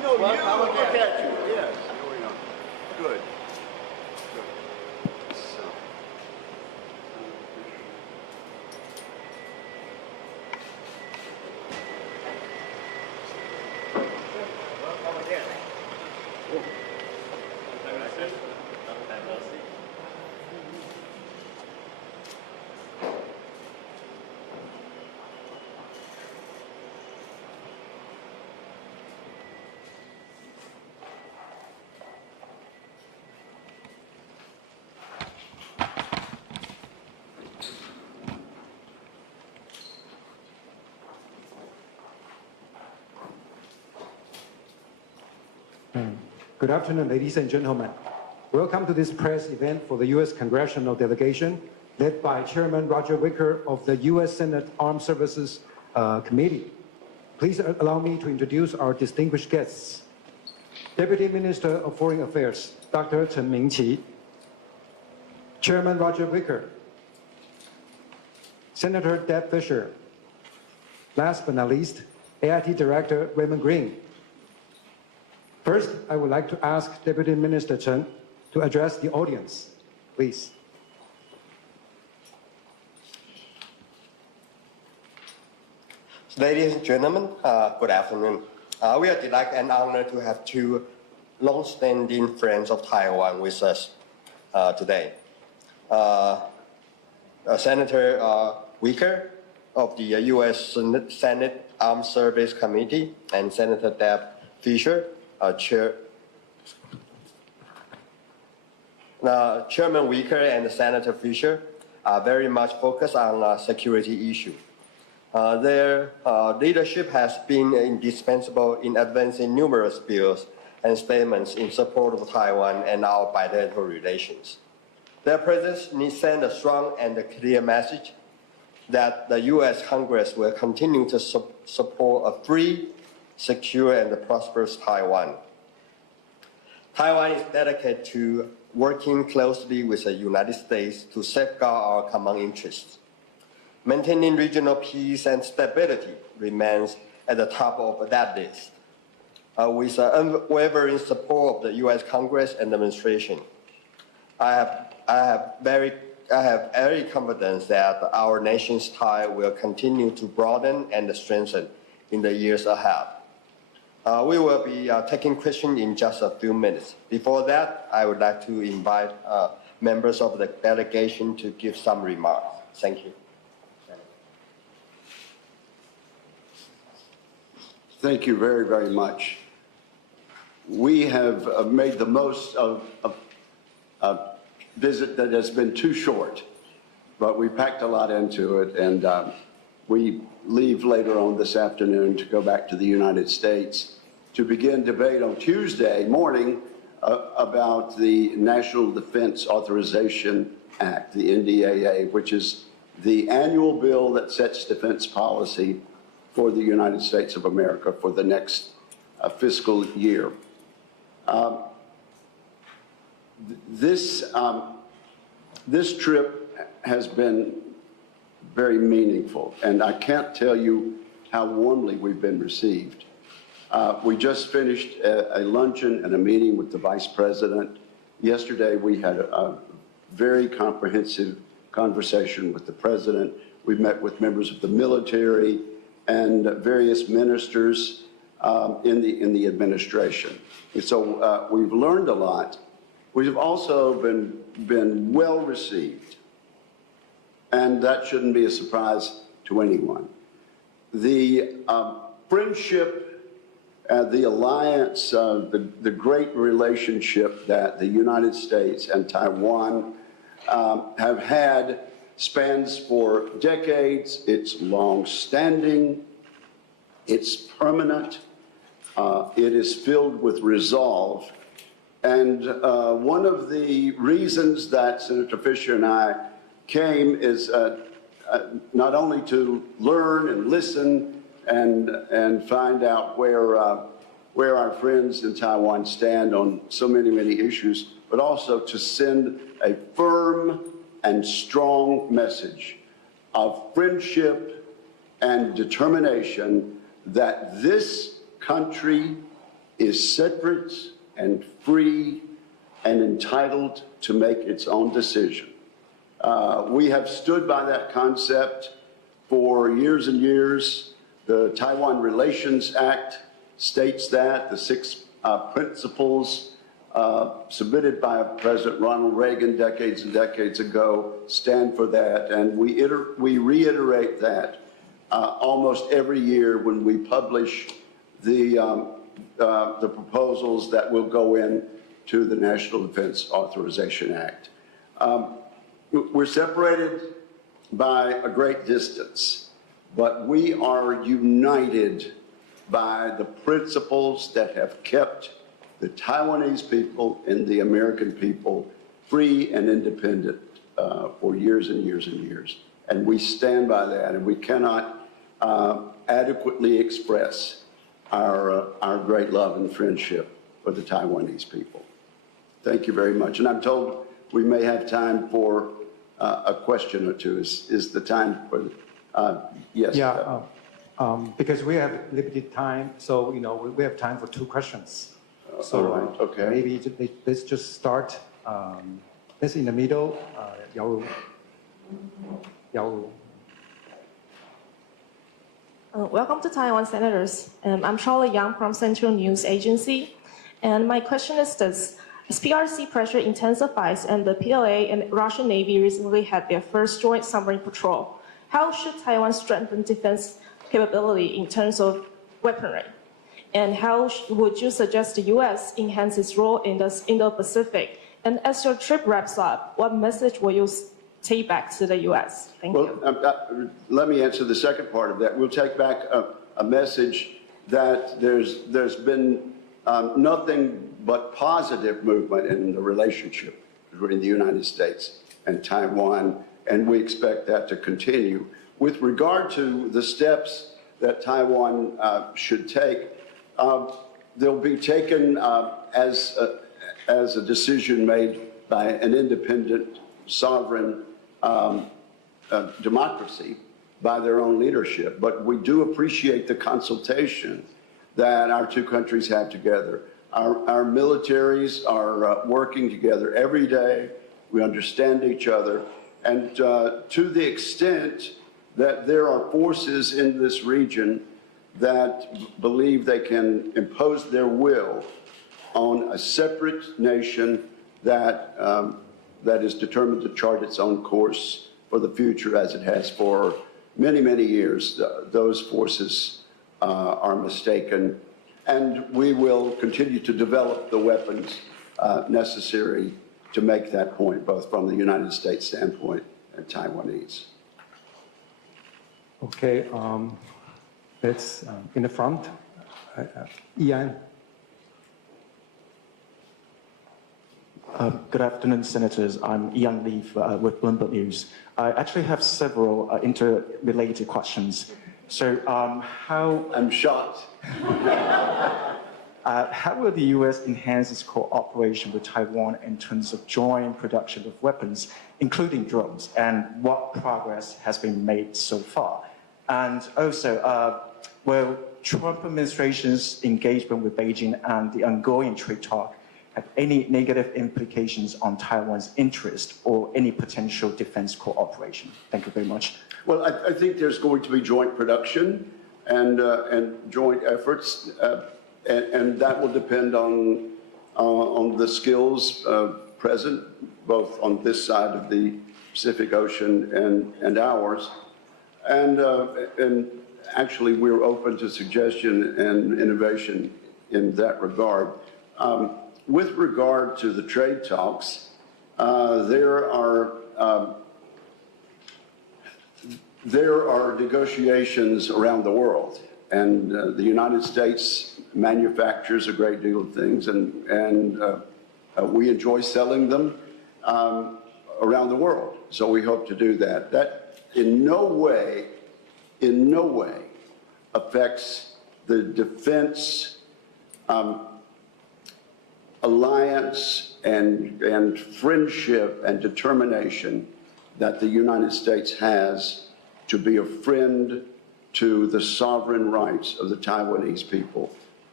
No, well, you look at you. Yes. There we go. Good. So. Welcome again. Good afternoon, ladies and gentlemen. Welcome to this press event for the U.S. Congressional Delegation, led by Chairman Roger Wicker of the U.S. Senate Armed Services Committee. Please allow me to introduce our distinguished guests. Deputy Minister of Foreign Affairs, Dr. Chen Mingqi. Chairman Roger Wicker. Senator Deb Fischer. Last but not least, AIT Director Raymond Green. First, I would like to ask Deputy Minister Chen to address the audience. Please. Ladies and gentlemen, good afternoon. We are delighted and honored to have two long-standing friends of Taiwan with us today. Senator Wicker of the U.S. Senate Armed Services Committee and Senator Deb Fischer, Chairman Wicker and Senator Fischer are very much focused on security issues. Their leadership has been indispensable in advancing numerous bills and statements in support of Taiwan and our bilateral relations. Their presence sends a strong and clear message that the U.S. Congress will continue to support a free, secure, and prosperous Taiwan. Taiwan is dedicated to working closely with the United States to safeguard our common interests. Maintaining regional peace and stability remains at the top of that list. With the unwavering support of the U.S. Congress and administration, I have every confidence that our nation's tie will continue to broaden and strengthen in the years ahead. We will be taking questions in just a few minutes. Before that, I would like to invite members of the delegation to give some remarks. Thank you. Thank you very, very much. We have made the most of a visit that has been too short, but we packed a lot into it, and we leave later on this afternoon to go back to the United States to begin debate on Tuesday morning about the National Defense Authorization Act, the NDAA, which is the annual bill that sets defense policy for the United States of America for the next fiscal year. This trip has been very meaningful, and I can't tell you how warmly we've been received. We just finished a luncheon and a meeting with the Vice President. Yesterday, we had a very comprehensive conversation with the President. We met with members of the military and various ministers in the administration. And so we've learned a lot. We've also been well received, and that shouldn't be a surprise to anyone. The friendship, the alliance, the great relationship that the United States and Taiwan have had spans for decades. It's long-standing, it's permanent, it is filled with resolve. And one of the reasons that Senator Fischer and I came is not only to learn and listen and find out where our friends in Taiwan stand on so many issues, but also to send a firm and strong message of friendship and determination that this country is separate and free and entitled to make its own decision. We have stood by that concept for years and years. The Taiwan Relations Act states that. The 6 principles submitted by President Ronald Reagan decades and decades ago stand for that, and we reiterate that almost every year when we publish the proposals that will go in to the National Defense Authorization Act. We're separated by a great distance, but we are united by the principles that have kept the Taiwanese people and the American people free and independent for years and years and years. And we stand by that, and we cannot adequately express our great love and friendship for the Taiwanese people. Thank you very much. And I'm told we may have time for a question or two. Is the time for yes? Yeah, because we have limited time, so we have time for 2 questions. So right, okay. Maybe let's just start. Let's in the middle. Welcome to Taiwan, Senators. I'm Charlotte Yang from Central News Agency. And my question is this. As PRC pressure intensifies and the PLA and Russian Navy recently had their first joint submarine patrol, how should Taiwan strengthen defense capability in terms of weaponry? And how would you suggest the U.S. enhance its role in the Indo-Pacific? And as your trip wraps up, what message will you take back to the U.S.? Thank you. Let me answer the second part of that. We'll take back a message that there's been nothing but positive movement in the relationship between the United States and Taiwan, and we expect that to continue. With regard to the steps that Taiwan should take, they'll be taken as a decision made by an independent, sovereign democracy by their own leadership. But we do appreciate the consultation that our 2 countries have together. Our militaries are working together every day. We understand each other. And to the extent that there are forces in this region that believe they can impose their will on a separate nation that is determined to chart its own course for the future, as it has for many, many years, those forces are mistaken. And we will continue to develop the weapons necessary to make that point, both from the United States standpoint and Taiwanese. Okay, let's in the front. Ian. Good afternoon, Senators. I'm Ian Lee with Bloomberg News. I actually have several interrelated questions. So, I'm shocked. How will the U.S. enhance its cooperation with Taiwan in terms of joint production of weapons, including drones, and what progress has been made so far? And also, will Trump administration's engagement with Beijing and the ongoing trade talk have any negative implications on Taiwan's interest or any potential defense cooperation? Thank you very much. Well, I think there's going to be joint production and joint efforts, and that will depend on the skills present both on this side of the Pacific Ocean and ours, and actually we're open to suggestion and innovation in that regard. With regard to the trade talks, there are negotiations around the world, and the United States manufactures a great deal of things, and we enjoy selling them around the world. So we hope to do that. That in no way affects the defense alliance and friendship and determination that the United States has to be a friend to the sovereign rights of the Taiwanese people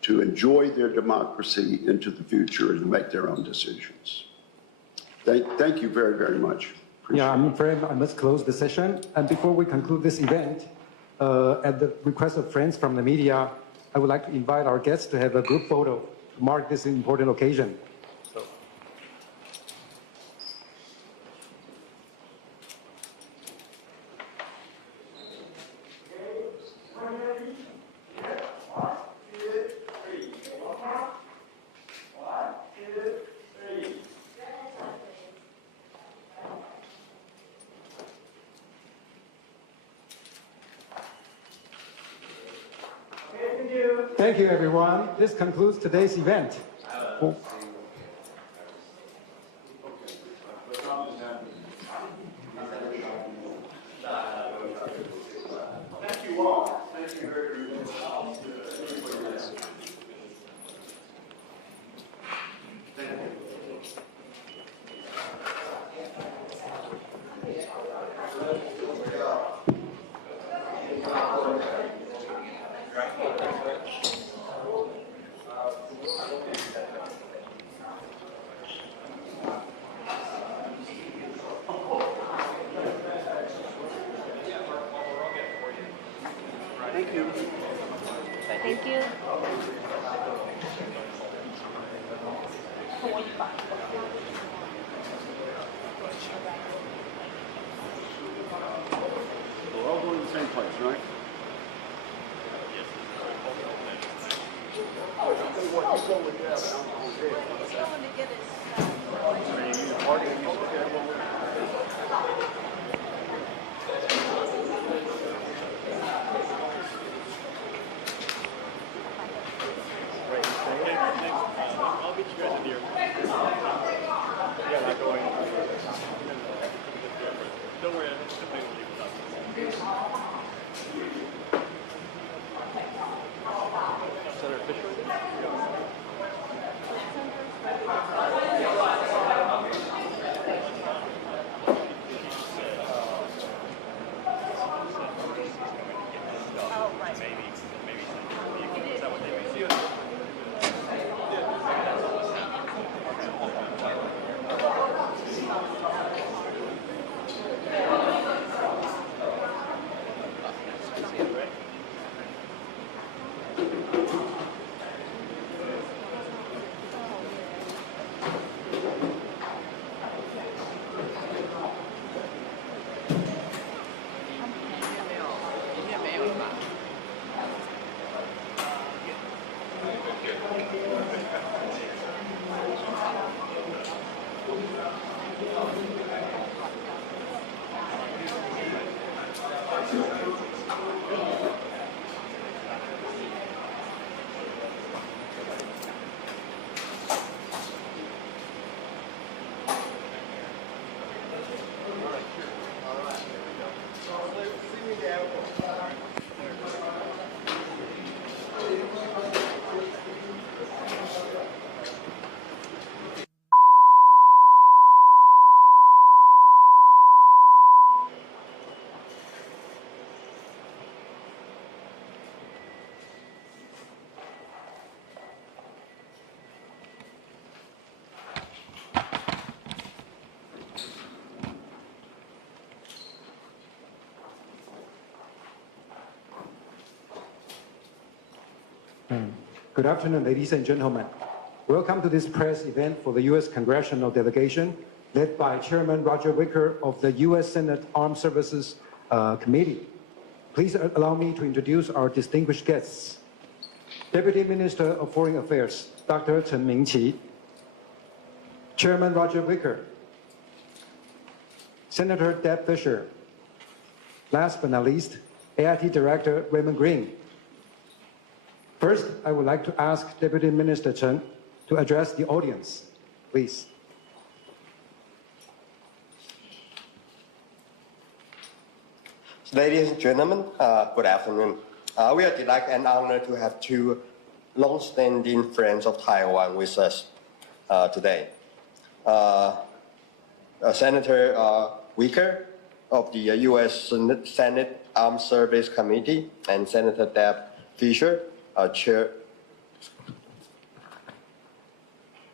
to enjoy their democracy into the future and to make their own decisions. Thank you very, very much. Yeah, I'm afraid I must close the session. And before we conclude this event, at the request of friends from the media, I would like to invite our guests to have a group photo to mark this important occasion. Thank you, everyone. This concludes today's event. Thank you all. Thank you very much. Thank you. We're all going to the same place, right? I'll get you guys in here. Yeah, not going. Don't worry, I'm just going to leave it up. Senator Fischer? Oh, right. Maybe. Is that what they mean? See you. Good afternoon, ladies and gentlemen. Welcome to this press event for the U.S. Congressional Delegation, led by Chairman Roger Wicker of the U.S. Senate Armed Services Committee. Please allow me to introduce our distinguished guests. Deputy Minister of Foreign Affairs, Dr. Chen Mingqi. Chairman Roger Wicker. Senator Deb Fischer. Last but not least, AIT Director Raymond Green. First, I would like to ask Deputy Minister Chen to address the audience. Please. Ladies and gentlemen, good afternoon. We are delighted and honored to have two long-standing friends of Taiwan with us today. Senator Wicker of the U.S. Senate Armed Services Committee and Senator Deb Fischer,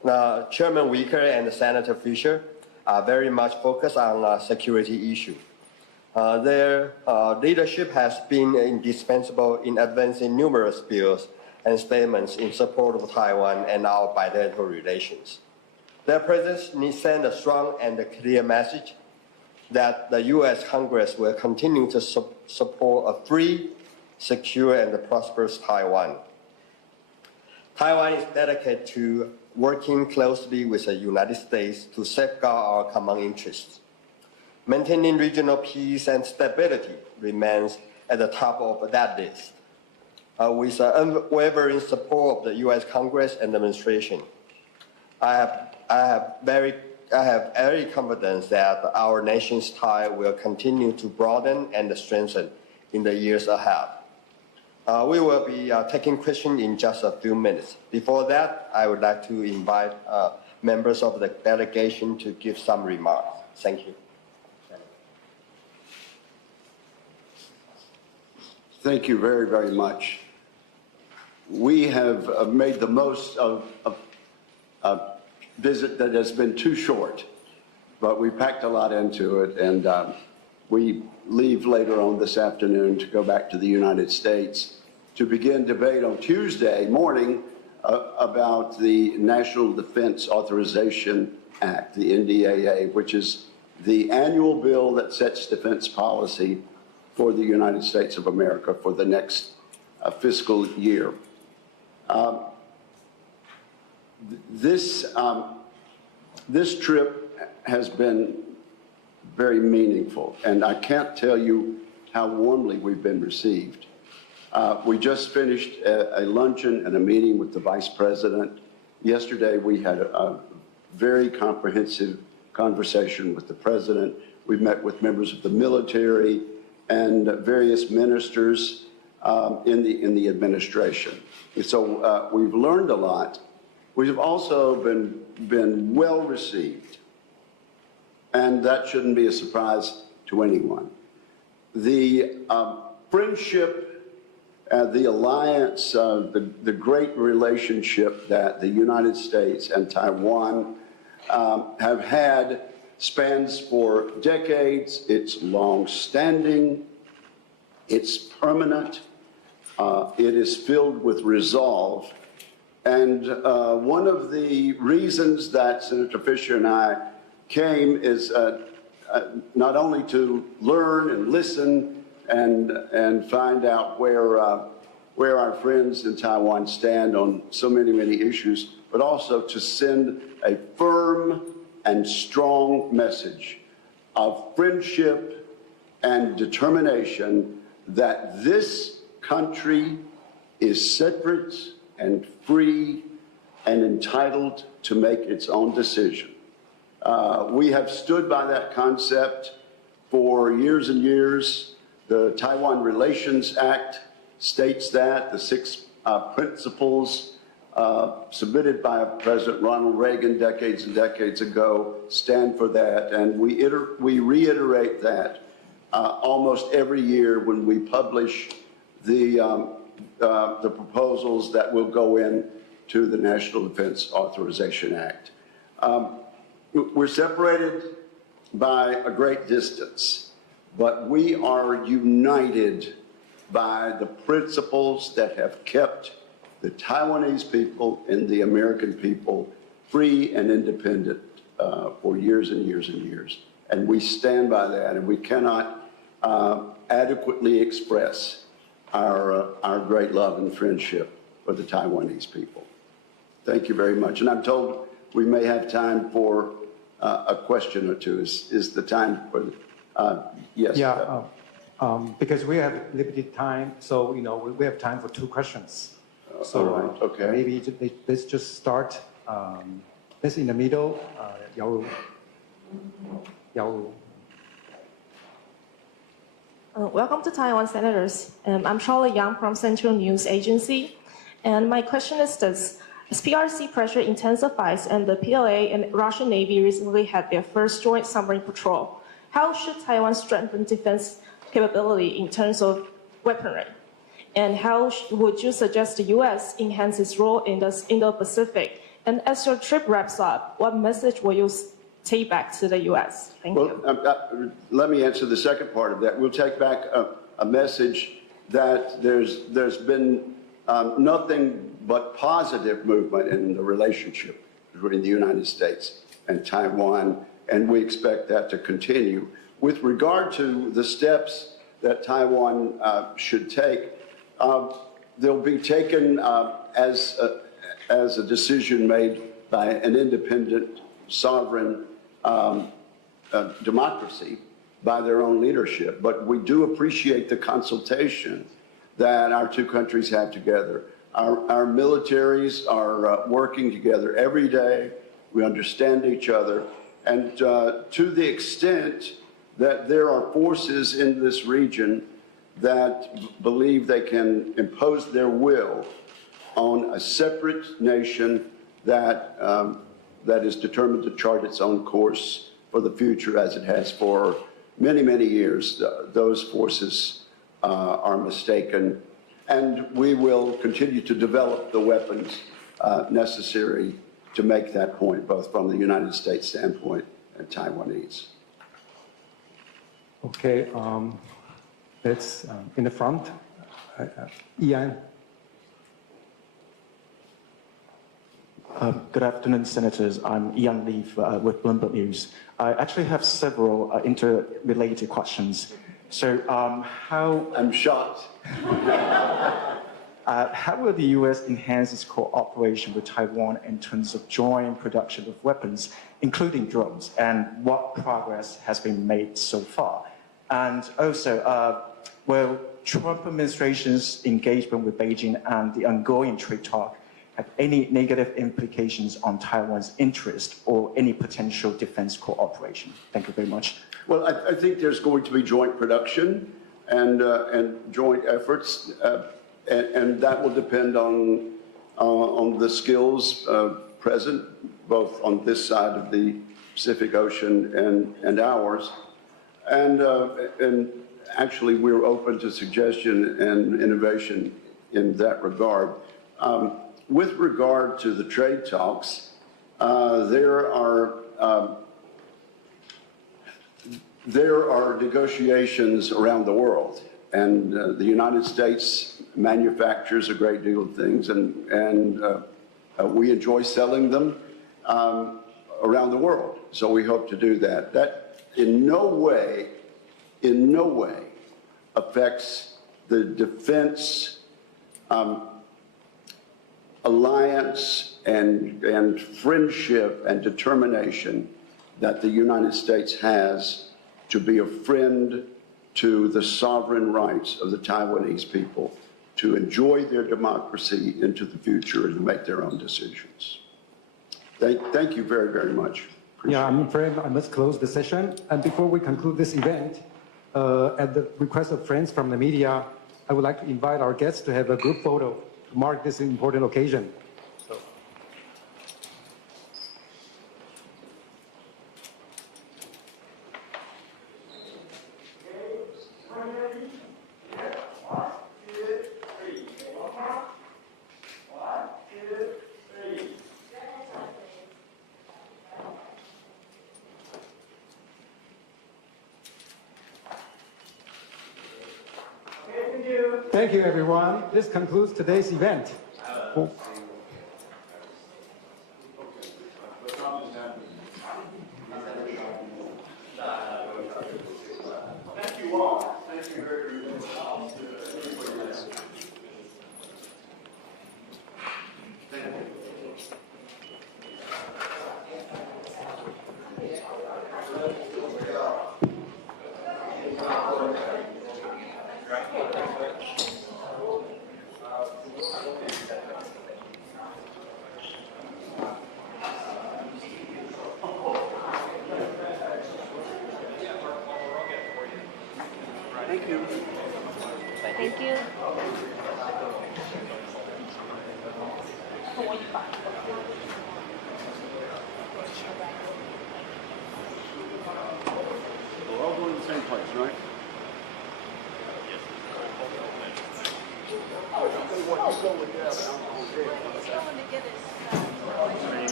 Chairman Wicker and Senator Fischer are very much focused on security issues. Their leadership has been indispensable in advancing numerous bills and statements in support of Taiwan and our bilateral relations. Their presence sends a strong and a clear message that the U.S. Congress will continue to support a free, secure, and prosperous Taiwan. Taiwan is dedicated to working closely with the United States to safeguard our common interests. Maintaining regional peace and stability remains at the top of that list. With the unwavering support of the U.S. Congress and administration, I have every confidence that our nation's tie will continue to broaden and strengthen in the years ahead. We will be taking questions in just a few minutes. Before that, I would like to invite members of the delegation to give some remarks. Thank you. Thank you very, very much. We have made the most of a visit that has been too short, but we packed a lot into it, and we leave later on this afternoon to go back to the United States to begin debate on Tuesday morning about the National Defense Authorization Act, the NDAA, which is the annual bill that sets defense policy for the United States of America for the next fiscal year. This trip has been very meaningful, and I can't tell you how warmly we've been received. We just finished a luncheon and a meeting with the Vice President. Yesterday, we had a very comprehensive conversation with the President. We met with members of the military and various ministers in the administration. And so we've learned a lot. We've also been well received, and that shouldn't be a surprise to anyone. The friendship, the alliance, the great relationship that the United States and Taiwan have had spans for decades. It's long-standing, it's permanent, it is filled with resolve. And one of the reasons that Senator Fischer and I came is not only to learn and listen and find out where our friends in Taiwan stand on so many issues, but also to send a firm and strong message of friendship and determination that this country is separate and free and entitled to make its own decision. We have stood by that concept for years and years. The Taiwan Relations Act states that. The 6 principles submitted by President Ronald Reagan decades and decades ago stand for that, and we reiterate that almost every year when we publish the proposals that will go in to the National Defense Authorization Act. We're separated by a great distance, but we are united by the principles that have kept the Taiwanese people and the American people free and independent for years and years and years. And we stand by that, and we cannot adequately express our great love and friendship for the Taiwanese people. Thank you very much. And I'm told we may have time for a question or two. Is the time for, yes? Yeah, because we have limited time, so we have time for 2 questions. So all right, okay. Maybe let's just start. Let's in the middle. Yao. Welcome to Taiwan, Senators. I'm Charlotte Yang from Central News Agency. And my question is this. As PRC pressure intensifies and the PLA and Russian Navy recently had their first joint submarine patrol, how should Taiwan strengthen defense capability in terms of weaponry? And how would you suggest the U.S. enhance its role in the Indo-Pacific And as your trip wraps up, what message will you take back to the U.S.? Thank you. Let me answer the second part of that. We'll take back a message that there's been nothing but positive movement in the relationship between the United States and Taiwan, and we expect that to continue. With regard to the steps that Taiwan should take, they'll be taken as a decision made by an independent, sovereign democracy by their own leadership. But we do appreciate the consultation that our two countries have together. Our militaries are working together every day. We understand each other. And to the extent that there are forces in this region that believe they can impose their will on a separate nation that is determined to chart its own course for the future, as it has for many, many years, those forces are mistaken. And we will continue to develop the weapons necessary to make that point, both from the United States standpoint and Taiwanese. Okay, let's in the front. Ian. Good afternoon, Senators. I'm Ian Lee with Bloomberg News. I actually have several interrelated questions. So, I'm shocked. How will the U.S. enhance its cooperation with Taiwan in terms of joint production of weapons, including drones, and what progress has been made so far? And also, will Trump administration's engagement with Beijing and the ongoing trade talk have any negative implications on Taiwan's interest or any potential defense cooperation? Thank you very much. Well, I think there's going to be joint production and joint efforts, and that will depend on the skills present, both on this side of the Pacific Ocean and ours. And actually, we're open to suggestion and innovation in that regard. With regard to the trade talks, there are negotiations around the world, and the United States manufactures a great deal of things, and we enjoy selling them around the world. So we hope to do that. That in no way affects the defense alliance and friendship and determination that the United States has to be a friend to the sovereign rights of the Taiwanese people to enjoy their democracy into the future and to make their own decisions. Thank you very, very much. Yeah, I'm afraid I must close the session. And before we conclude this event, at the request of friends from the media, I would like to invite our guests to have a group photo to mark this important occasion. Thank you, everyone. This concludes today's event. Thank you all. Thank you very much. Thank you. Thank you. We're all going to the same place, right? Yes.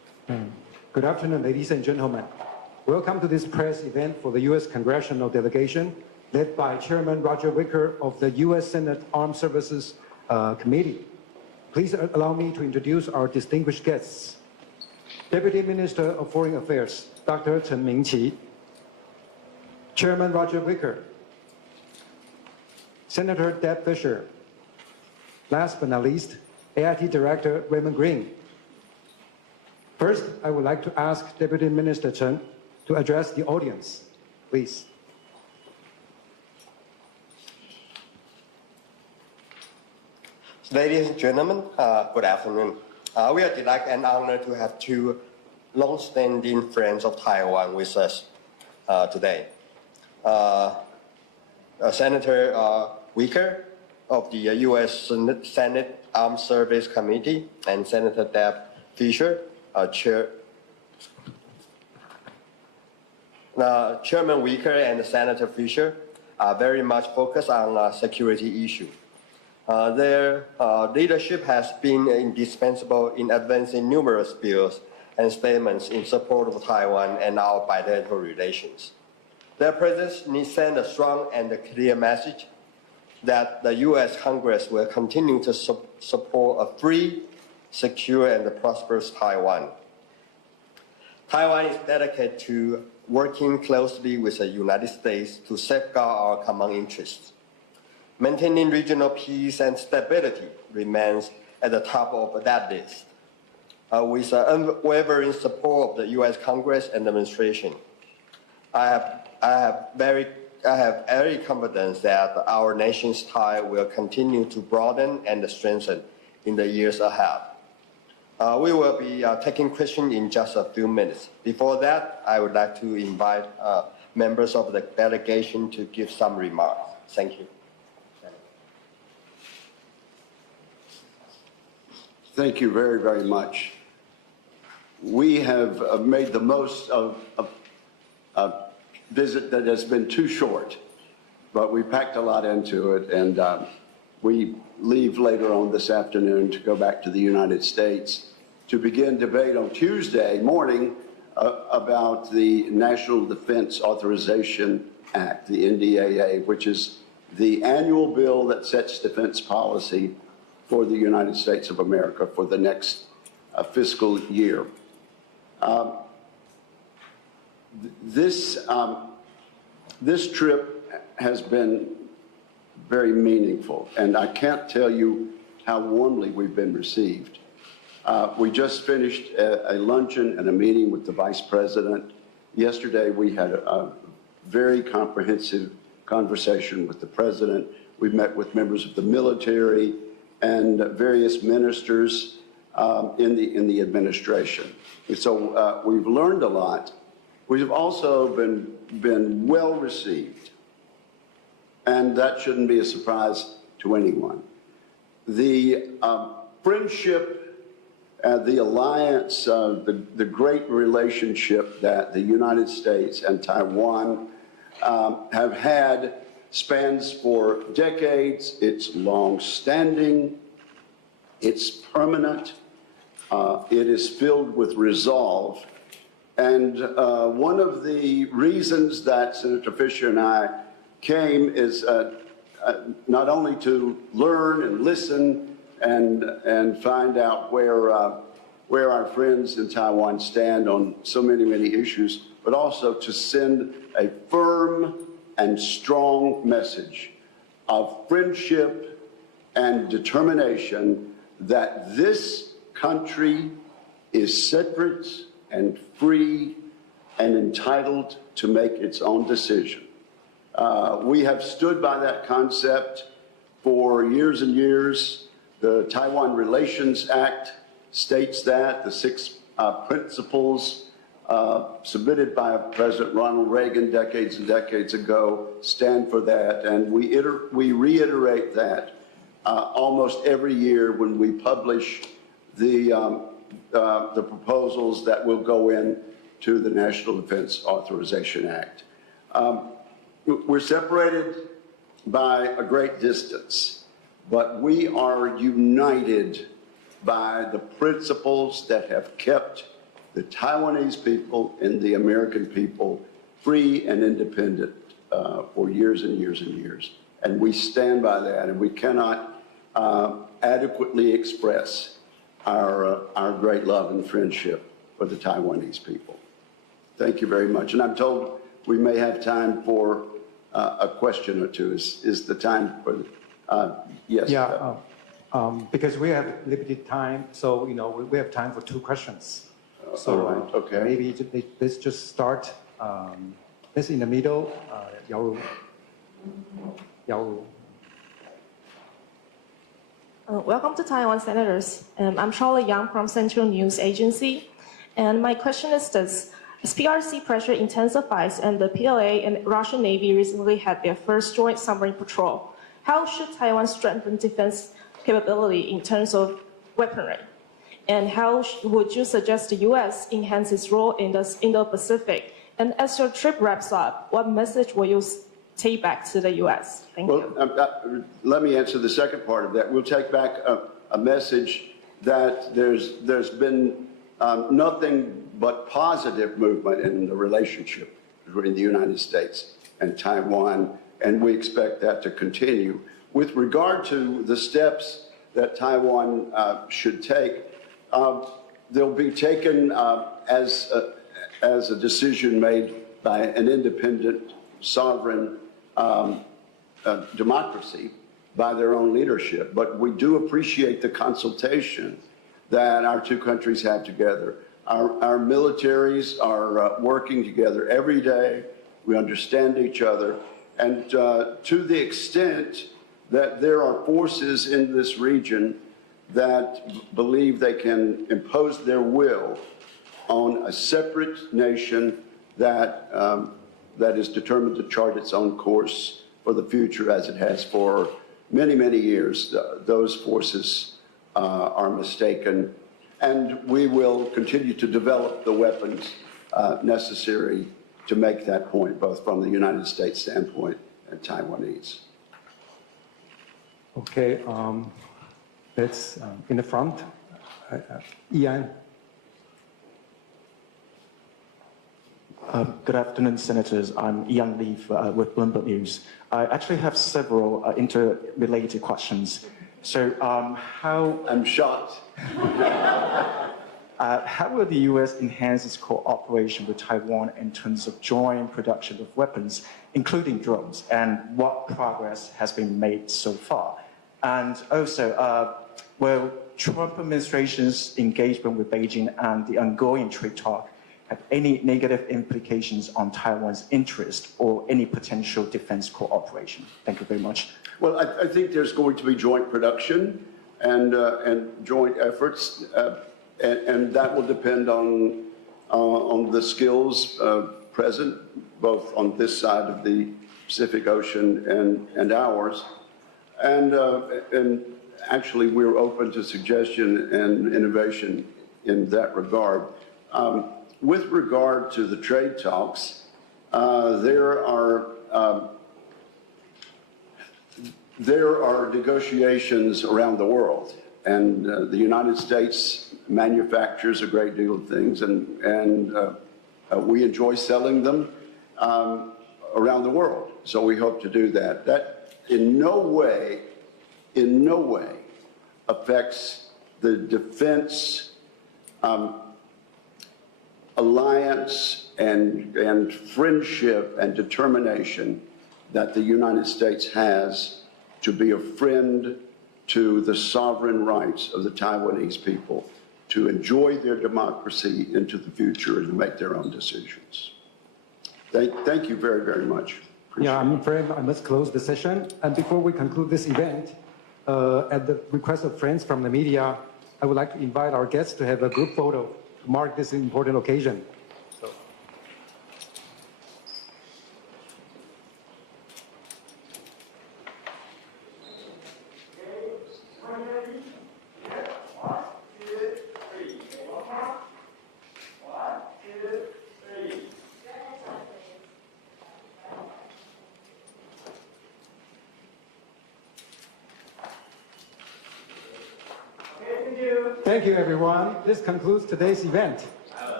Good afternoon, ladies and gentlemen. Welcome to this press event for the U.S. Congressional Delegation, led by Chairman Roger Wicker of the U.S. Senate Armed Services Committee. Please allow me to introduce our distinguished guests. Deputy Minister of Foreign Affairs, Dr. Chen Mingqi. Chairman Roger Wicker. Senator Deb Fischer. Last but not least, AIT Director Raymond Green. First, I would like to ask Deputy Minister Chen to address the audience. Please. Ladies and gentlemen, good afternoon. We are delighted and honored to have two long-standing friends of Taiwan with us today. Senator Wicker of the U.S. Senate Armed Services Committee and Senator Deb Fischer, Chairman Wicker and Senator Fischer are very much focused on security issues. Their leadership has been indispensable in advancing numerous bills and statements in support of Taiwan and our bilateral relations. Their presence sends a strong and clear message that the U.S. Congress will continue to support a free, secure, and prosperous Taiwan. Taiwan is dedicated to working closely with the United States to safeguard our common interests. Maintaining regional peace and stability remains at the top of that list. With the unwavering support of the U.S. Congress and administration, I have every confidence that our nation's tie will continue to broaden and strengthen in the years ahead. We will be taking questions in just a few minutes. Before that, I would like to invite members of the delegation to give some remarks. Thank you. Thank you very, very much. We have made the most of a visit that has been too short, but we packed a lot into it, and we leave later on this afternoon to go back to the United States to begin debate on Tuesday morning about the National Defense Authorization Act, the NDAA, which is the annual bill that sets defense policy for the United States of America for the next fiscal year. This trip has been very meaningful, and I can't tell you how warmly we've been received. We just finished a luncheon and a meeting with the Vice President. Yesterday, we had a very comprehensive conversation with the President. We met with members of the military and various ministers in the administration. And so we've learned a lot. We've also been well received, and that shouldn't be a surprise to anyone. The friendship, the alliance, the great relationship that the United States and Taiwan have had spans for decades. It's long-standing, it's permanent, it is filled with resolve. And one of the reasons that Senator Fischer and I came is not only to learn and listen and find out where our friends in Taiwan stand on so many issues, but also to send a firm and strong message of friendship and determination that this country is separate and free and entitled to make its own decision. We have stood by that concept for years and years. The Taiwan Relations Act states that. The 6 principles submitted by President Ronald Reagan decades and decades ago stand for that, and we reiterate that almost every year when we publish the proposals that will go in to the National Defense Authorization Act. We're separated by a great distance, but we are united by the principles that have kept the Taiwanese people and the American people free and independent for years and years and years. And we stand by that, and we cannot adequately express our great love and friendship for the Taiwanese people. Thank you very much. And I'm told we may have time for a question or two. Is the time for yes? Yeah, because we have limited time, so we have time for 2 questions. So right, okay. Maybe let's just start. Let's in the middle. Yao. Welcome to Taiwan, Senators. I'm Charlotte Yang from Central News Agency. And my question is this. As PRC pressure intensifies and the PLA and Russian Navy recently had their first joint submarine patrol, how should Taiwan strengthen defense capability in terms of weaponry? And how would you suggest the U.S. enhance its role in the Indo-Pacific? And as your trip wraps up, what message will you take back to the U.S.? Thank you. Let me answer the second part of that. We'll take back a message that there's been nothing but positive movement in the relationship between the United States and Taiwan, and we expect that to continue. With regard to the steps that Taiwan should take, they'll be taken as a decision made by an independent, sovereign democracy by their own leadership. But we do appreciate the consultation that our 2 countries have together. Our militaries are working together every day. We understand each other. And to the extent that there are forces in this region that believe they can impose their will on a separate nation that is determined to chart its own course for the future, as it has for many, many years, those forces are mistaken. And we will continue to develop the weapons necessary to make that point, both from the United States standpoint and Taiwanese. Okay, let's in the front. Ian. Good afternoon, Senators. I'm Ian Lee with Bloomberg News. I actually have several interrelated questions. So how... I'm shocked. How will the U.S. enhance its cooperation with Taiwan in terms of joint production of weapons, including drones, and what progress has been made so far? And also, will Trump administration's engagement with Beijing and the ongoing trade talk have any negative implications on Taiwan's interest or any potential defense cooperation? Thank you very much. Well, I think there's going to be joint production and joint efforts, and that will depend on the skills present, both on this side of the Pacific Ocean and ours. And actually, we're open to suggestion and innovation in that regard. With regard to the trade talks, there are negotiations around the world, and the United States manufactures a great deal of things, and we enjoy selling them around the world. So we hope to do that. That in no way affects the defense alliance and friendship and determination that the United States has to be a friend to the sovereign rights of the Taiwanese people to enjoy their democracy into the future and to make their own decisions. Thank you very, very much. Yeah, I'm afraid I must close the session. And before we conclude this event, at the request of friends from the media, I would like to invite our guests to have a group photo to mark this important occasion. Thank you, everyone. This concludes today's event.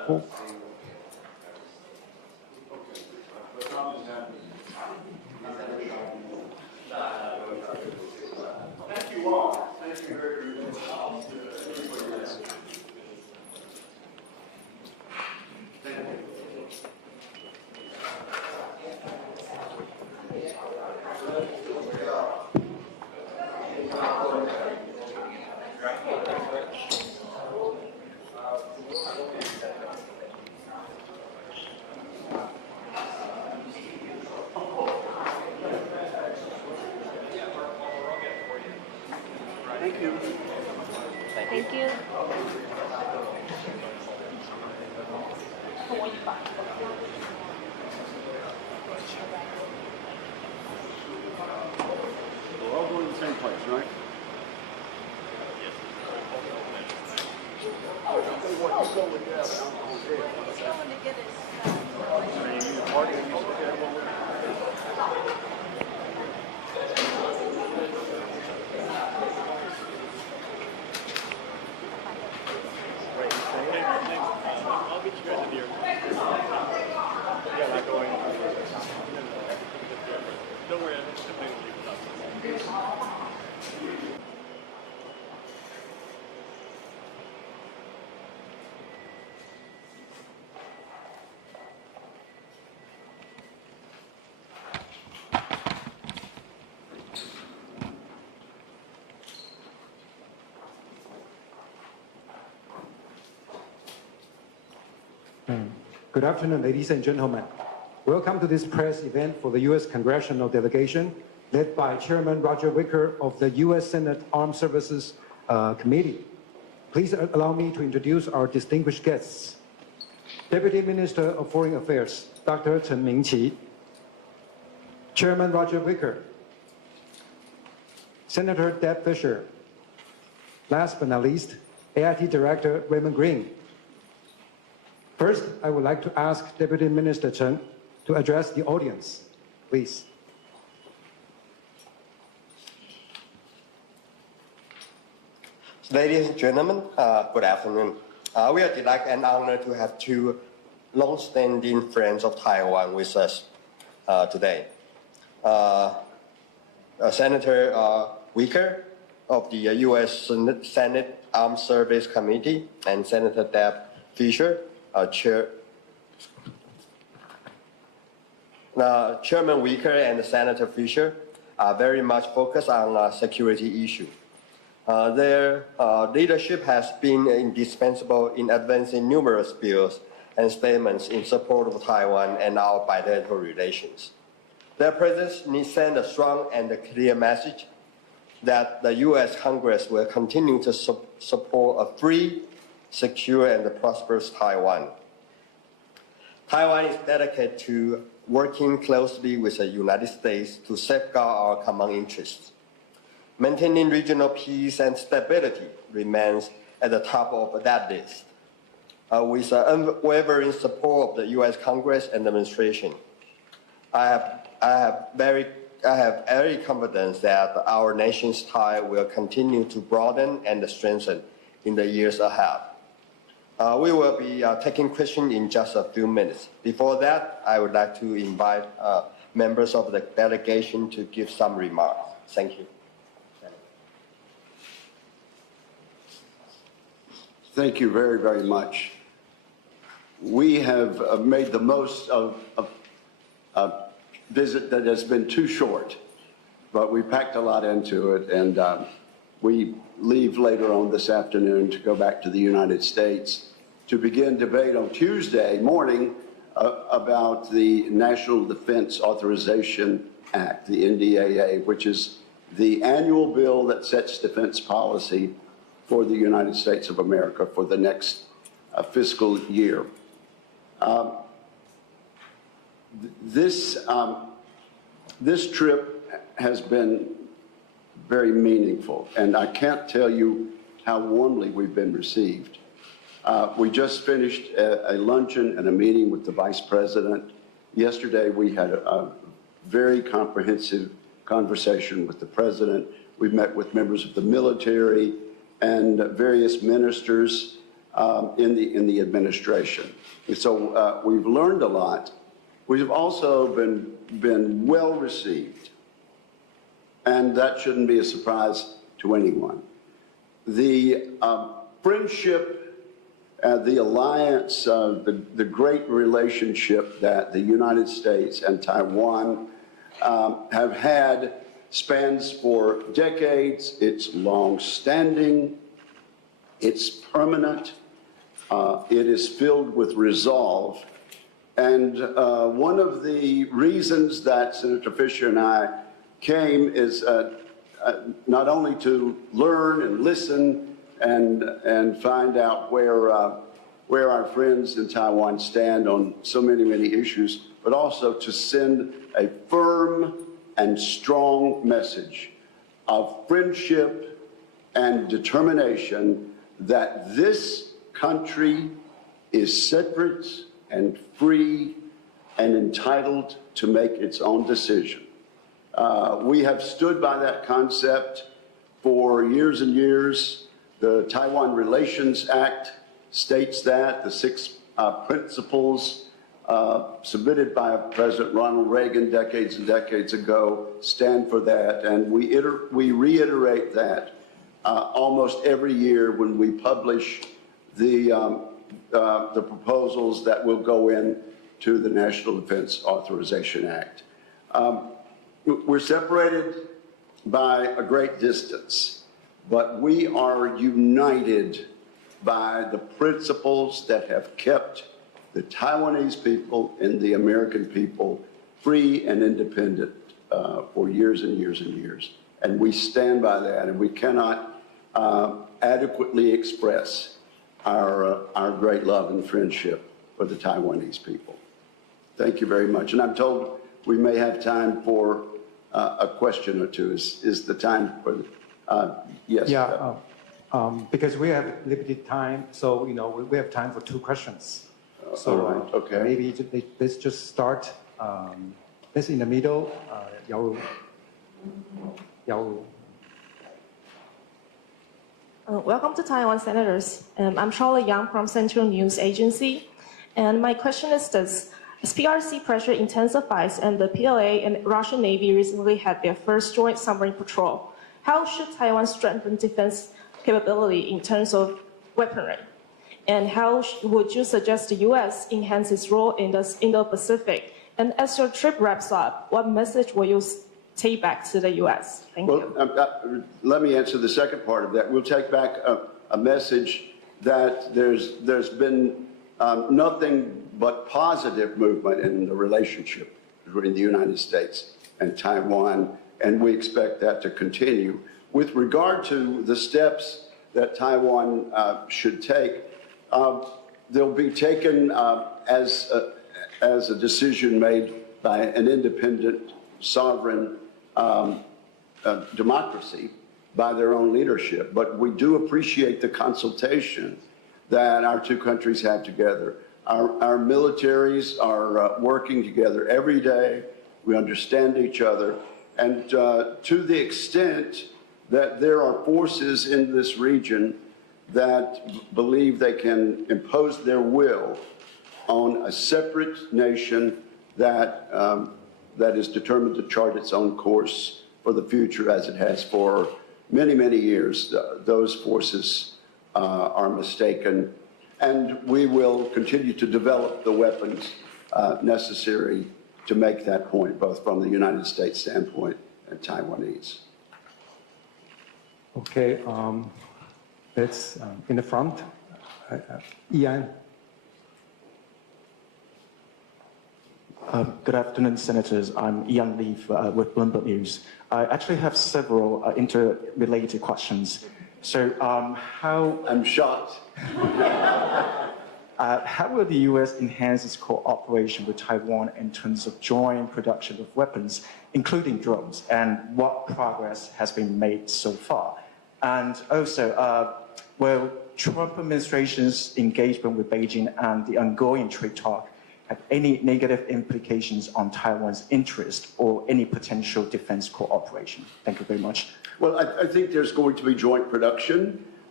Thank you. We're all going to the same place, right? I'll get you guys in here. Yeah, not going. Don't worry, everything will be up. Good afternoon, ladies and gentlemen. Welcome to this press event for the U.S. Congressional Delegation, led by Chairman Roger Wicker of the U.S. Senate Armed Services Committee. Please allow me to introduce our distinguished guests. Deputy Minister of Foreign Affairs, Dr. Chen Mingqi. Chairman Roger Wicker. Senator Deb Fischer. Last but not least, AIT Director Raymond Green. First, I would like to ask Deputy Minister Chen to address the audience. Please. Ladies and gentlemen, good afternoon. We are delighted and honored to have two long-standing friends of Taiwan with us today. Senator Wicker of the U.S. Senate Armed Services Committee and Senator Deb Fischer, Chairman Wicker and Senator Fischer are very much focused on security issues. Their leadership has been indispensable in advancing numerous bills and statements in support of Taiwan and our bilateral relations. Their presence sends a strong and clear message that the U.S. Congress will continue to support a free, secure, and prosperous Taiwan. Taiwan is dedicated to working closely with the United States to safeguard our common interests. Maintaining regional peace and stability remains at the top of that list. With the unwavering support of the U.S. Congress and administration, I have every confidence that our nation's tie will continue to broaden and strengthen in the years ahead. We will be taking questions in just a few minutes. Before that, I would like to invite members of the delegation to give some remarks. Thank you. Thank you very, very much. We have made the most of a visit that has been too short, but we packed a lot into it, and we leave later on this afternoon to go back to the United States to begin debate on Tuesday morning about the National Defense Authorization Act, the NDAA, which is the annual bill that sets defense policy for the United States of America for the next fiscal year. This trip has been very meaningful, and I can't tell you how warmly we've been received. We just finished a luncheon and a meeting with the Vice President. Yesterday, we had a very comprehensive conversation with the President. We met with members of the military and various ministers. in the administration. And so we've learned a lot. We've also been well received, and that shouldn't be a surprise to anyone. The friendship, the alliance, the great relationship that the United States and Taiwan have had spans for decades. It's long-standing. It's permanent. It is filled with resolve. And one of the reasons that Senator Fischer and I came is not only to learn and listen and find out where our friends in Taiwan stand on so many issues, but also to send a firm and strong message of friendship and determination that this country is separate and free and entitled to make its own decision. We have stood by that concept for years and years. The Taiwan Relations Act states that. The 6 principles submitted by President Ronald Reagan decades and decades ago stand for that. And we reiterate that almost every year when we publish the proposals that will go into the National Defense Authorization Act. We're separated by a great distance, but we are united by the principles that have kept the Taiwanese people and the American people free and independent for years and years and years. And we stand by that, and we cannot adequately express our great love and friendship for the Taiwanese people. Thank you very much. And I'm told we may have time for a question or two. Is the time for yes? Yeah, because we have limited time, so we have time for 2 questions. So okay. Maybe let's just start. Let's in the middle. Welcome to Taiwan, Senators. I'm Charlotte Yang from Central News Agency. And my question is this. As PRC pressure intensifies and the PLA and Russian Navy recently had their first joint submarine patrol, how should Taiwan strengthen defense capability in terms of weaponry? And how would you suggest the U.S. enhance its role in the Indo-Pacific? And as your trip wraps up, what message will you take back to the U.S.? Thank you. Let me answer the second part of that. We'll take back a message that there's been nothing but positive movement in the relationship between the United States and Taiwan, and we expect that to continue. With regard to the steps that Taiwan should take, they'll be taken as a decision made by an independent, sovereign democracy by their own leadership. But we do appreciate the consultation that our 2 countries have together. Our militaries are working together every day. We understand each other. And to the extent that there are forces in this region that believe they can impose their will on a separate nation that is determined to chart its own course for the future as it has for many years, those forces are mistaken. And we will continue to develop the weapons necessary to make that point, both from the United States standpoint and Taiwanese. Okay, let's in the front. Ian. Good afternoon, Senators. I'm Ian Lee with Bloomberg News. I actually have several interrelated questions. So how... I'm shocked. How will the U.S. enhance its cooperation with Taiwan in terms of joint production of weapons, including drones, and what progress has been made so far? And also, will Trump administration's engagement with Beijing and the ongoing trade talk have any negative implications on Taiwan's interest or any potential defense cooperation? Thank you very much. Well, I think there's going to be joint production.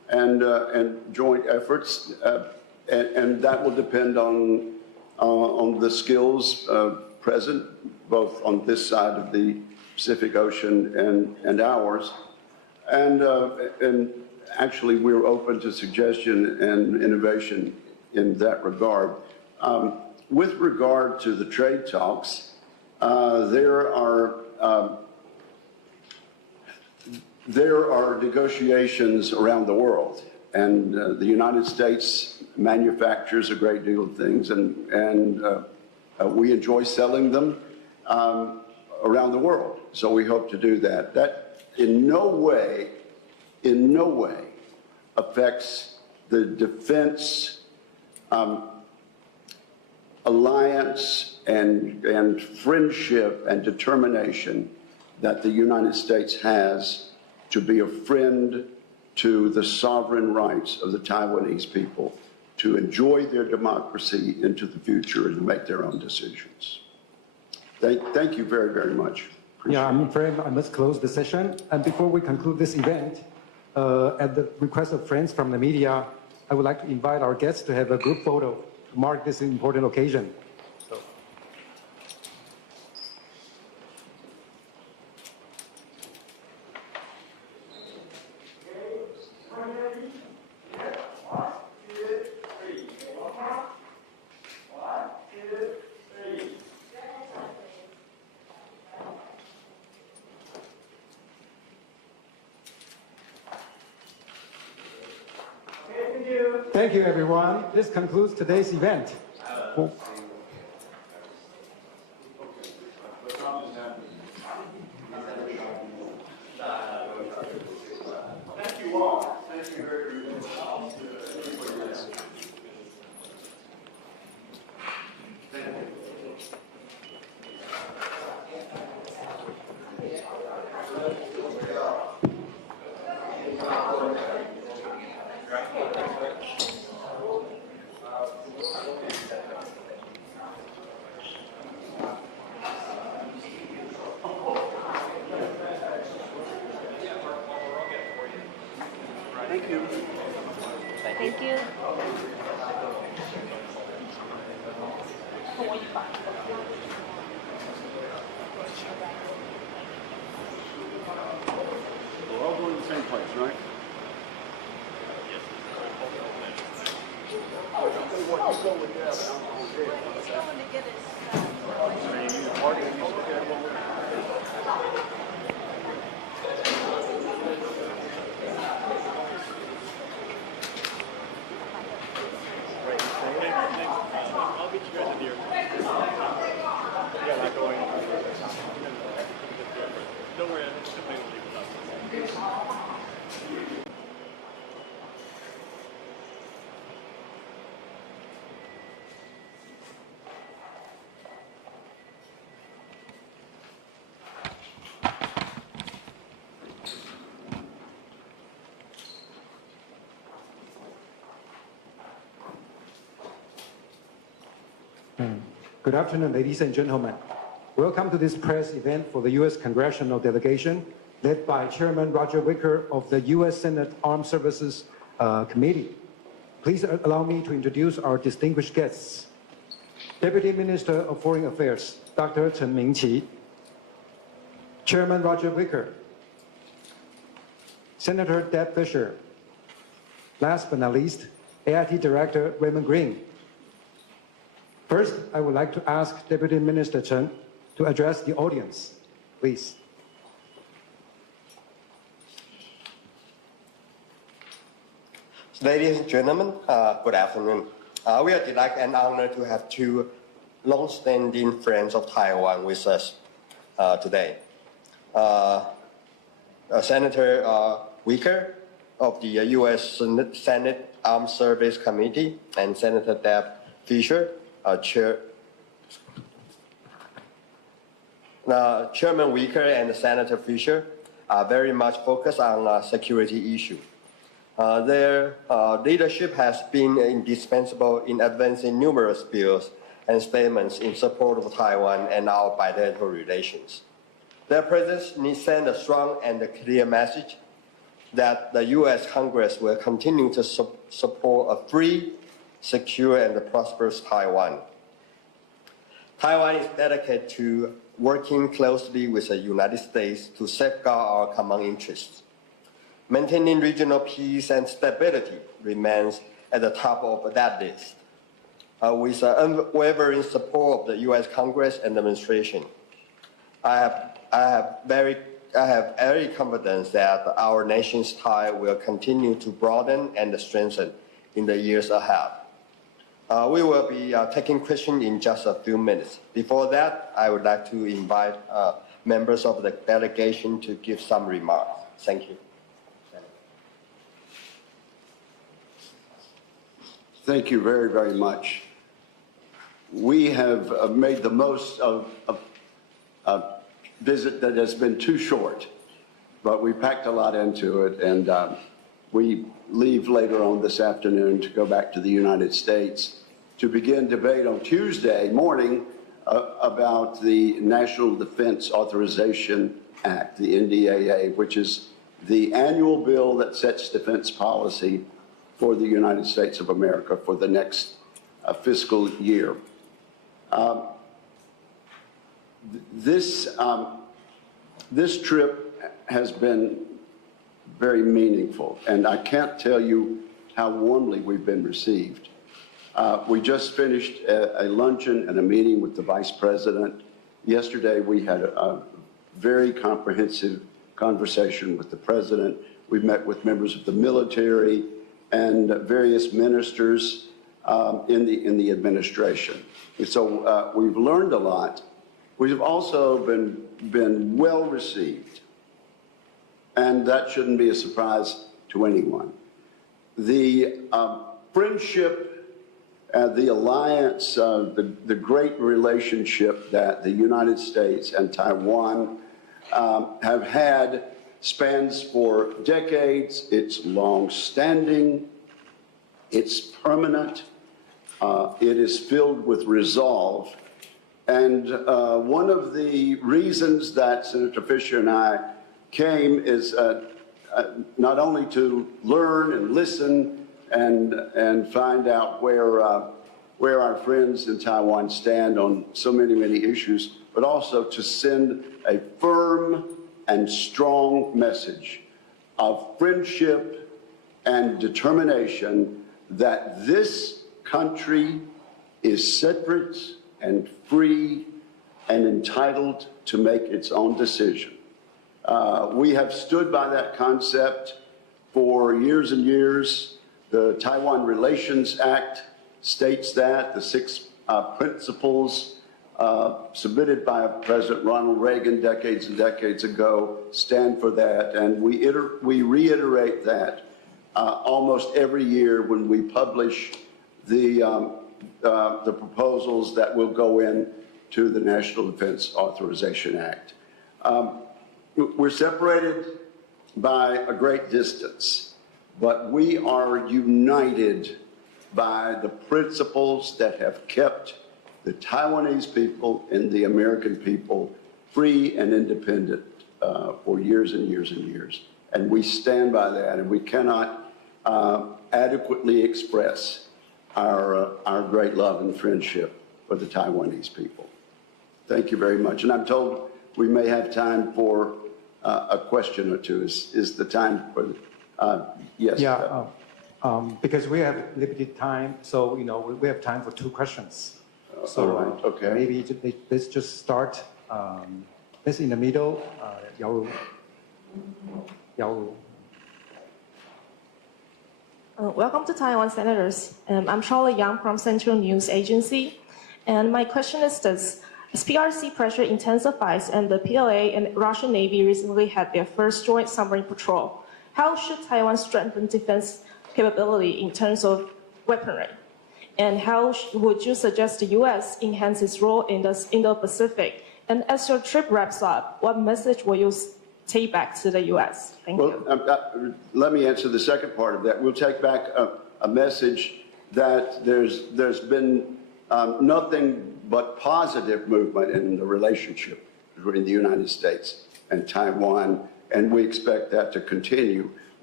and joint efforts, and that will depend on the skills present both on this side of the Pacific Ocean and ours, and actually we're open to suggestion and innovation in that regard. With regard to the trade talks, there are negotiations around the world, and the United States manufactures a great deal of things, and we enjoy selling them around the world. So we hope to do that. That in no way affects the defense alliance and friendship and determination that the United States has to be a friend to the sovereign rights of the Taiwanese people to enjoy their democracy into the future and to make their own decisions. Thank you very, very much. Yeah, I'm afraid I must close the session. And before we conclude this event, at the request of friends from the media, I would like to invite our guests to have a group photo to mark this important occasion. Thank you, everyone. This concludes today's event. Thank you all. Thank you very much. Thank you. We're all going to the same place, right? I'll get you guys in here. Yeah, not going. Don't worry, somebody will leave with us. Good afternoon, ladies and gentlemen. Welcome to this press event for the U.S. Congressional Delegation, led by Chairman Roger Wicker of the U.S. Senate Armed Services Committee. Please allow me to introduce our distinguished guests. Deputy Minister of Foreign Affairs, Dr. Chen Mingqi. Chairman Roger Wicker. Senator Deb Fischer. Last but not least, AIT Director Raymond Green. First, I would like to ask Deputy Minister Chen to address the audience. Please. Ladies and gentlemen, good afternoon. We are delighted and honored to have two long-standing friends of Taiwan with us today. Senator Wicker of the U.S. Senate Armed Services Committee and Senator Deb Fischer, Chairman Wicker and Senator Fischer are very much focused on security issues. Their leadership has been indispensable in advancing numerous bills and statements in support of Taiwan and our bilateral relations. Their presence sends a strong and clear message that the U.S. Congress will continue to support a free, secure, and prosperous Taiwan. Taiwan is dedicated to working closely with the United States to safeguard our common interests. Maintaining regional peace and stability remains at the top of that list. With the unwavering support of the U.S. Congress and administration, I have every confidence that our nation's tie will continue to broaden and strengthen in the years ahead. We will be taking questions in just a few minutes. Before that, I would like to invite members of the delegation to give some remarks. Thank you. Thank you very, very much. We have made the most of a visit that has been too short, but we packed a lot into it, and we leave later on this afternoon to go back to the United States to begin debate on Tuesday morning about the National Defense Authorization Act, the NDAA, which is the annual bill that sets defense policy for the United States of America for the next fiscal year. This trip has been very meaningful, and I can't tell you how warmly we've been received. We just finished a luncheon and a meeting with the Vice President. Yesterday, we had a very comprehensive conversation with the President. We met with members of the military and various ministers in the administration. And so we've learned a lot. We've also been well received, and that shouldn't be a surprise to anyone. The friendship, the alliance, the great relationship that the United States and Taiwan have had spans for decades. It's long-standing, it's permanent, it is filled with resolve. And one of the reasons that Senator Fischer and I came is not only to learn and listen and find out where our friends in Taiwan stand on so many issues, but also to send a firm and strong message of friendship and determination that this country is separate and free and entitled to make its own decision. We have stood by that concept for years and years. The Taiwan Relations Act states that. The 6 principles submitted by President Ronald Reagan decades and decades ago stand for that. And we reiterate that almost every year when we publish the proposals that will go in to the National Defense Authorization Act. We're separated by a great distance, but we are united by the principles that have kept the Taiwanese people and the American people free and independent for years and years and years. And we stand by that, and we cannot adequately express our great love and friendship for the Taiwanese people. Thank you very much. And I'm told we may have time for a question or two. Is the time for yes? Yeah, because we have limited time, so we have time for 2 questions. So all right, okay. Maybe let's just start. Let's in the middle. Yao. Welcome to Taiwan, Senators. I'm Charlotte Yang from Central News Agency. And my question is this. As PRC pressure intensifies and the PLA and Russian Navy recently had their first joint submarine patrol, how should Taiwan strengthen defense capability in terms of weaponry? And how would you suggest the U.S. enhance its role in the Indo-Pacific? And as your trip wraps up, what message will you take back to the U.S.? Thank you. Let me answer the second part of that. We'll take back a message that there's been nothing but positive movement in the relationship between the United States and Taiwan, and we expect that to continue.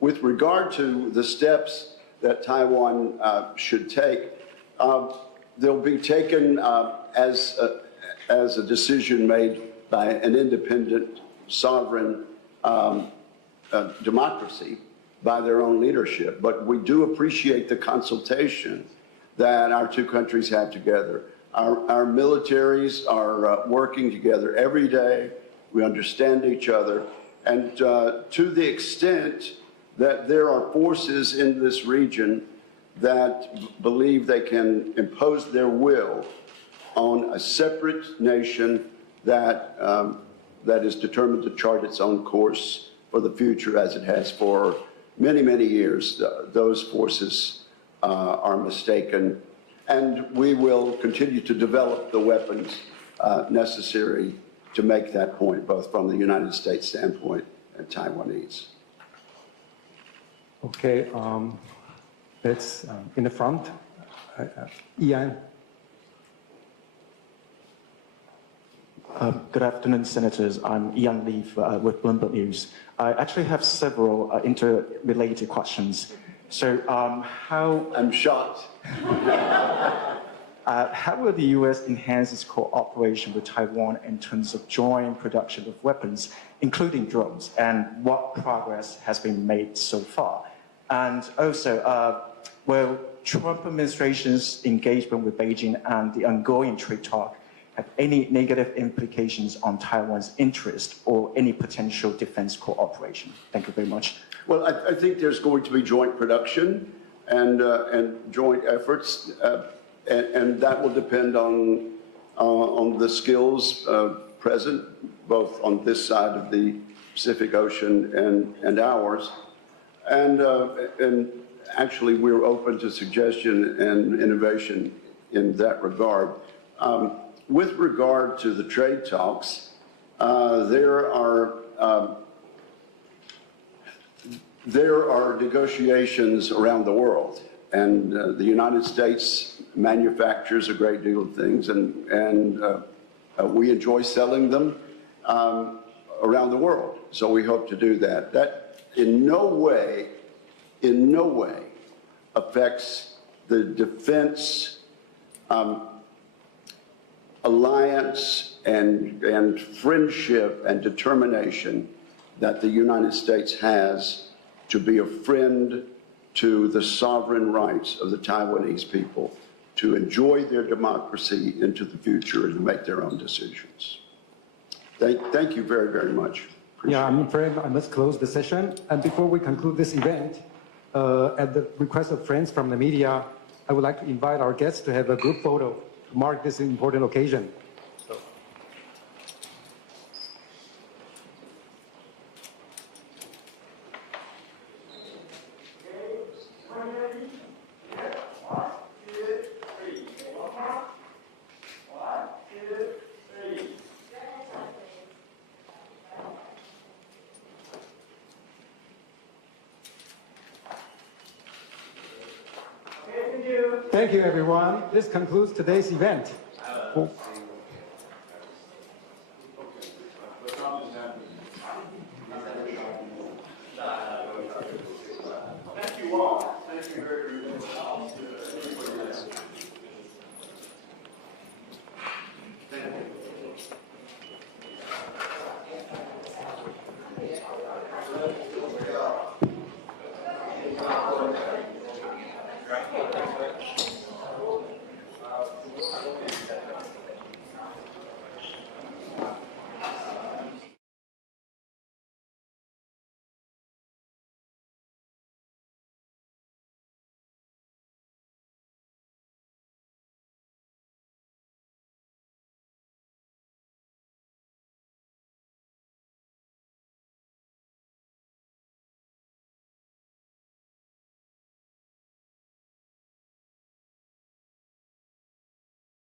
with regard to the steps that Taiwan should take, they'll be taken as a decision made by an independent, sovereign democracy by their own leadership. But we do appreciate the consultation that our two countries have together. Our militaries are working together every day. We understand each other. And to the extent that there are forces in this region that believe they can impose their will on a separate nation that is determined to chart its own course for the future, as it has for many, many years, those forces are mistaken. And we will continue to develop the weapons necessary to make that point, both from the United States standpoint and Taiwanese. Okay, let's in the front. Ian. Good afternoon, Senators. I'm Ian Lee with Bloomberg News. I actually have several interrelated questions. So, I'm shocked. How will the U.S. enhance its cooperation with Taiwan in terms of joint production of weapons, including drones, and what progress has been made so far? And also, will Trump administration's engagement with Beijing and the ongoing trade talk have any negative implications on Taiwan's interest or any potential defense cooperation? Thank you very much. Well, I think there's going to be joint production and joint efforts, and that will depend on the skills present, both on this side of the Pacific Ocean and ours. And actually, we're open to suggestion and innovation in that regard. With regard to the trade talks, there are negotiations around the world, and the United States manufactures a great deal of things, and we enjoy selling them around the world. So we hope to do that. That in no way affects the defense alliance and friendship and determination that the United States has to be a friend to the sovereign rights of the Taiwanese people to enjoy their democracy into the future and to make their own decisions. Thank you very, very much. Yeah, I'm afraid I must close the session. And before we conclude this event, at the request of friends from the media, I would like to invite our guests to have a group photo to mark this important occasion. Thank you, everyone. This concludes today's event.